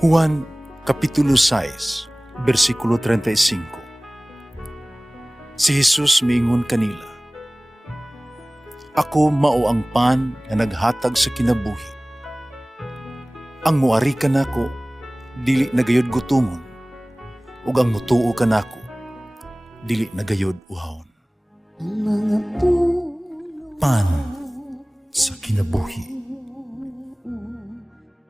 Juan Kapitulo 6, versikulo 35. Si Jesus miingon kanila, "Ako mao ang pan nga naghatag sa kinabuhi. Ang muari kanako dili nagayod gutomon, ug ang mutuo kanako dili nagayod uhawon." Ang mga puno Pan sa kinabuhi.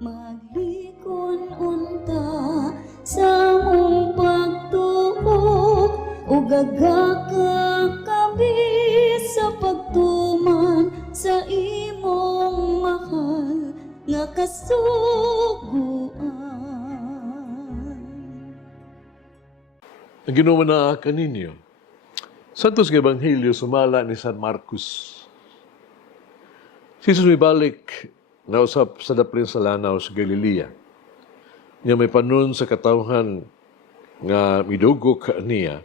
maglikon unta sa mong pagtuo ug gagakabi sa pagtuman sa imong mahal nga kasuguan. Ang ginawa na kaninyo. Santos nga Ebanghelyo sumala ni San Marcos. Si Jesus may balik na usap sa daplin sa lanaw sa Galilea. Niya may panon sa katawhan nga midugok niya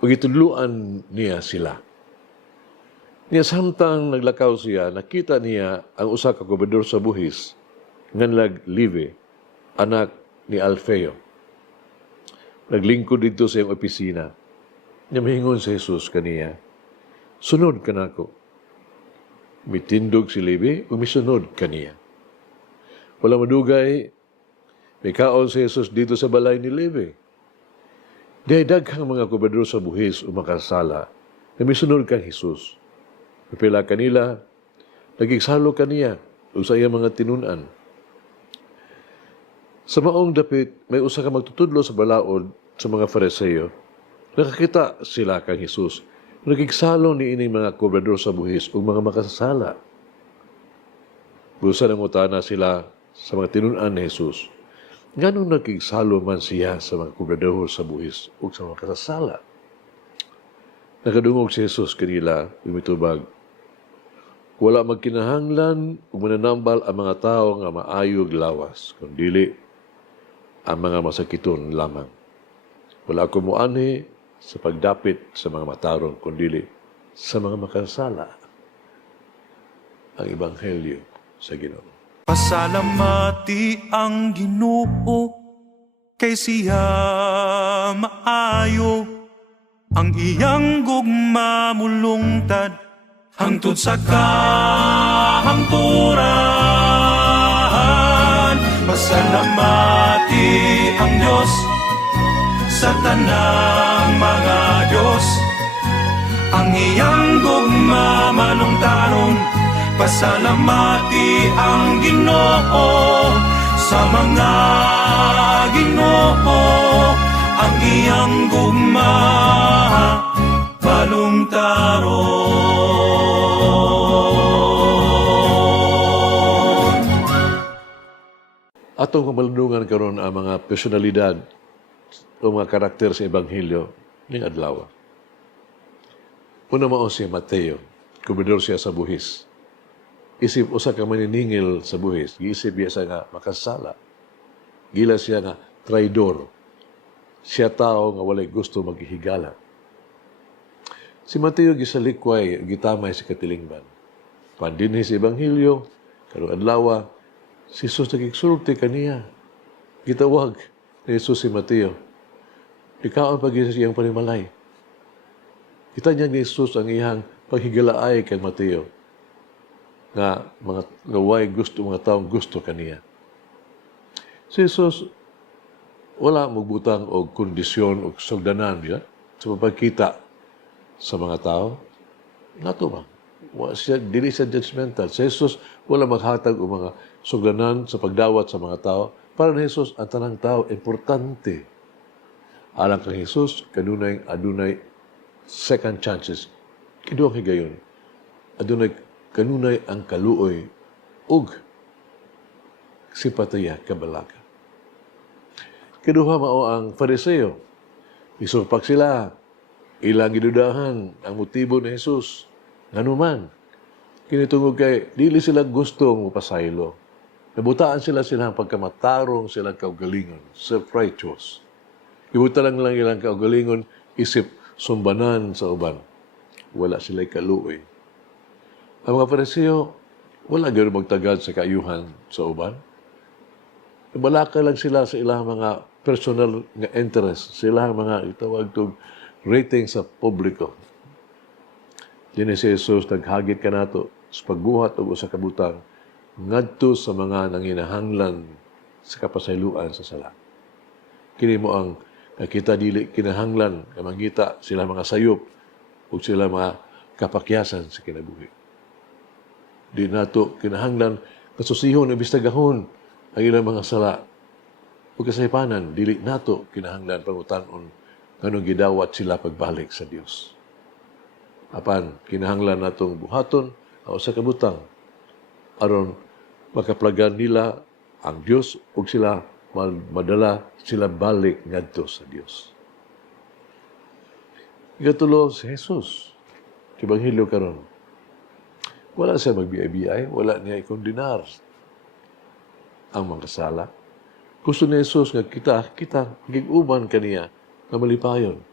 ug itudluan niya sila. Niya samtang naglakaw siya, nakita niya ang usa ka gobernador sa buhis nganlag Levi, anak ni Alfeo. Naglingkod dito sa iyong opisina. Niya mahingon si Jesus kaniya, "Sunod ka nako." Mitindog si Levi ug misunod kaniya. Wala madugay, may kaon si Jesus dito sa balay ni Levi. Diay daghang mga gobernador sa buhis o makasala na misunod kang Jesus. Pipila kanila, nagigsalo kaniya o sa iyang mga tinunan. Sa maong dapit, may usa ka magtutudlo sa balaod sa mga Fariseo. Nakakita sila kang Jesus. Nagigsalo ni ining mga gobernador sa buhis o mga makasasala. Busa ng utana sila sa mga tinunan ni Jesus. Ganong nagigsalo man siya sa mga gobernador sa buhis o sa mga makasasala. Nakadungog si Jesus kanila, umitubag, "Wala magkinahanglan o mananambal ang mga tao nga maayog lawas, kundili ang mga masakiton lamang. Wala ako muanhi sa pagdapit sa mga matarong, kundili sa mga makasala." Ang Ebanghelyo sa Ginoo. Pasalamati ang Ginoo kay siya maayo, ang iyang gugma mulungtad hangtod sa kahangturan. Pasalamati ang Diyos sa tanang mga Diyos, ang iyang gugma malungtaron. Pasalamati ang Ginoo sa mga Ginoo, ang iyang gugma malungtaron. Atong kamalungan karon ang mga personalidad o mga karakter sa Ebanghelyo ning adlaw. Una mao si Mateo, gobernador siya sa buhis. Isip usa ka maniningil sa buhis, giisip siya nga makasala. Gila siya nga traidor. Siya tao nga walay gusto maghihigala. Si Mateo gisalikway, gitamay sa katilingban. Pandinhi sa Ebanghelyo, karong adlaw, si Jesus nagigsulti kaniya. Gitawag ni Jesus si Mateo. Ikaw ang pag-isiyang panimalay. Kita niya ni Jesus ang iyang paghigalaay kay Mateo nga mga gaway gusto, mga taong gusto kaniya. Si Jesus wala magbutang og kondisyon o sugdanan niya sa pagkita sa mga tao. Nato ba? Dili siya judgmental. Si Jesus wala maghatag og mga sugdanan sa pagdawat sa mga tao. Para ni Jesus, ang tanang tao, importante. Alang kang Jesus, adunay second chances. Kiduang higayon. Kanunay ang kaluoy ug simpatiya kabalaka. Kaduha mao ang Fariseo. Isumpak sila. Ilang gidudahan ang motibo ni Jesus. Nganuman, kinitungog kay dili sila gusto mapasaylo. Nabutaan sila silang pagkamatarong silang kaugalingon, self-righteous. Ibuta lang ilang kaugalingon, isip sumbanan sa uban. Wala sila'y kaluoy. Ang mga Fariseo, wala gano'n magtagad sa kaayuhan sa uban. Balaka lang sila sa ilang mga personal nga interest, sa ilang mga itawag tog rating sa publiko. Dini si Jesus naghagit ka nato sa pagbuhat og usa ka butang ngadto sa mga nanginahanglan sa kapasayloan sa sala. Kini mo ang nakita dili kinahanglan nga mangita sila mga sayop ug sila mga kapakyasan sa kinabuhi. Di nato kinahanglan kasusihon o bistagahon ang ilang mga sala o kasaypanan, dili nato kinahanglan pangutan-on nganong gidawat sila pagbalik sa Dios. Apan, kinahanglan natong buhaton ang usa ka butang aron makaplagan nila ang Dios ug sila madala sila balik ngadto sa Dios. Ikatulo si Jesus. Ebanghelyo karon. Wala siya magbiyay-biyay, wala niya ikondenar ang mga kasala. Gusto ni Jesus nga kita giguban kaniya na malipayon.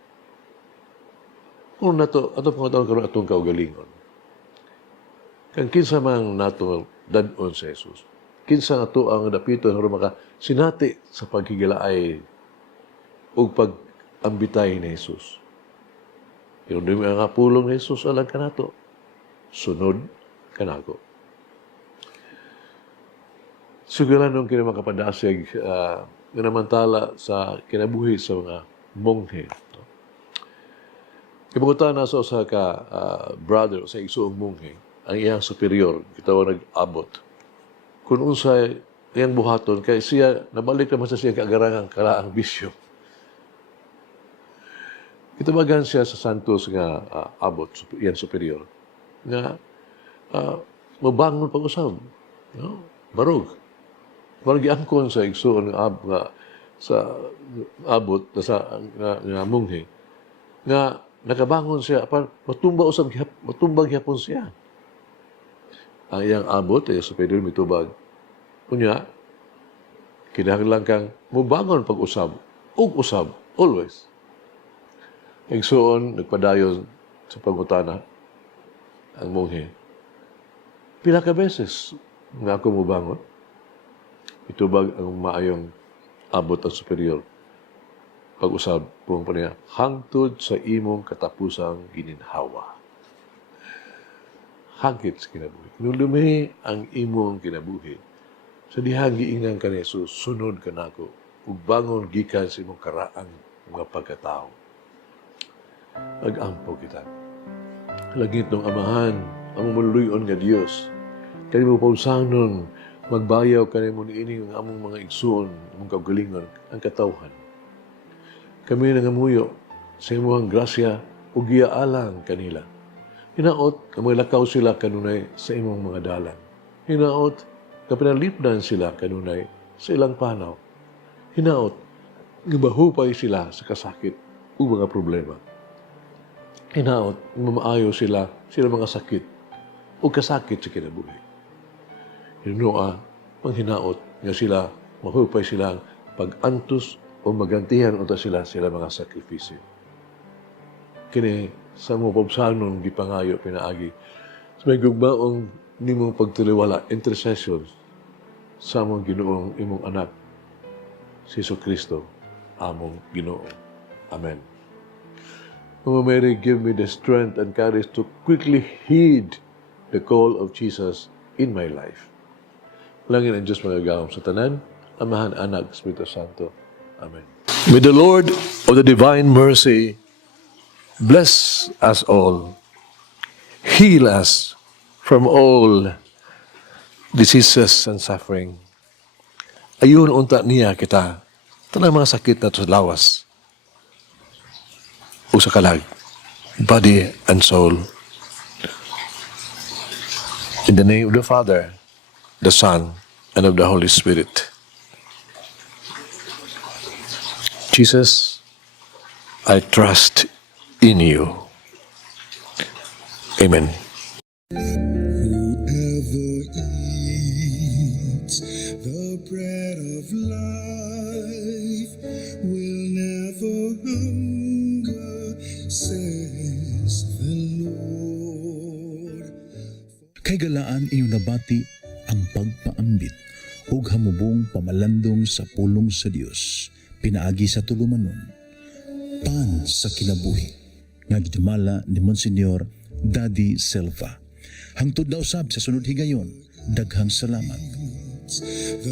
Kung nato ato pangatawon karon atong kaugalingon. Kang kinsa man nato dadon sa Jesus. Kinsa nato ang dapiton aron maka sinati sa paghigilaay ug pag-ambitay ni Jesus. Yung dumi nga pulong ni Jesus alang kanato. Sunod kanako. Sugalan nung kinamakapadasig namantala sa kinabuhi sa mga monghe. Ibukutan na sa ka brother sa igsuong monghe, ang iyang superior, kitawag nag-abot. Kung unsay iyang buhaton, kay siya, nabalik naman sa siyang kaagarangang karaang bisyo. Kitabagan siya sa Santos nga abot, iyang superior, nga mabangon pag-usab. No? Barog. Parang giangkon sa igsuon nga sa abot nga munghi nga nakabangon siya apan matumbang gyapon siya. Ang iyang abot ay superior mitubag. Kunya kinahanglan kang mobangon pag-usab ug usab always. Igsuon nagpadayon sa pangutana ang munghi. Pila ka beses nga ako mobangon. Itubag ang maayong abot ang superior. Pag-usab po pa niya, hangtod sa imong katapusang gininhawa. Hagit sa kinabuhi. Nulumi ang imong kinabuhi. Sa dihang giingan ka ni Jesus, sunod ka na ako, ug bangon gikan sa imong karaang mga pagkatao. Mag-ampo kita. Lagit ng amahan, ang muluyon nga Diyos. Kaya mo pausanon, magbayaw ka mo niini ang among mga igsuon, among kaugalingon, ang katawhan. Kami nangamuyo sa imong grasya ug giaalang kanila. Hinaot, kamay lakaw sila kanunay sa imong mga dalan. Hinaot, kapinalipdan sila kanunay sa ilang panaw. Hinaot, gibahupay sila sa kasakit ug mga problema. Hinaot, mamaayo sila mga sakit o kasakit sa kinabuhi. Hinua, manghinaot nga sila, mahupay silang pag-antos o magantihan unta sila mga sakripisyo. Kini sa mga pabsanon gipangayo pinaagi sa may gugmaong nimong pagtiliwala, intercession sa among Ginoong imong anak, si Jesucristo, among Ginoo. Amen. Mama Mary, give me the strength and courage to quickly heed the call of Jesus in my life. Langin ang Diyos magagawang sa tanan, Amahan, Anak, Espiritu Santo. Amen. May the Lord of the divine mercy bless us all, heal us from all diseases and suffering. Ayun unta niya kita, tanang mga sakit na sa lawas o sa kalag, body and soul. In the name of the Father, the Son, and of the Holy Spirit. Jesus, I trust in you. Amen. Whoever eats the bread of life will never hunger, says the Lord. Kay galaan inyong nabati ang pagpaambit ug paghamubong pamalandong sa pulong sa Dios pinaagi sa tulumanon. Pan sa kinabuhi nga gidumala ni Monsignor Daddy Silva. Hangtod na usab sa sunod higayon, daghang salamat. The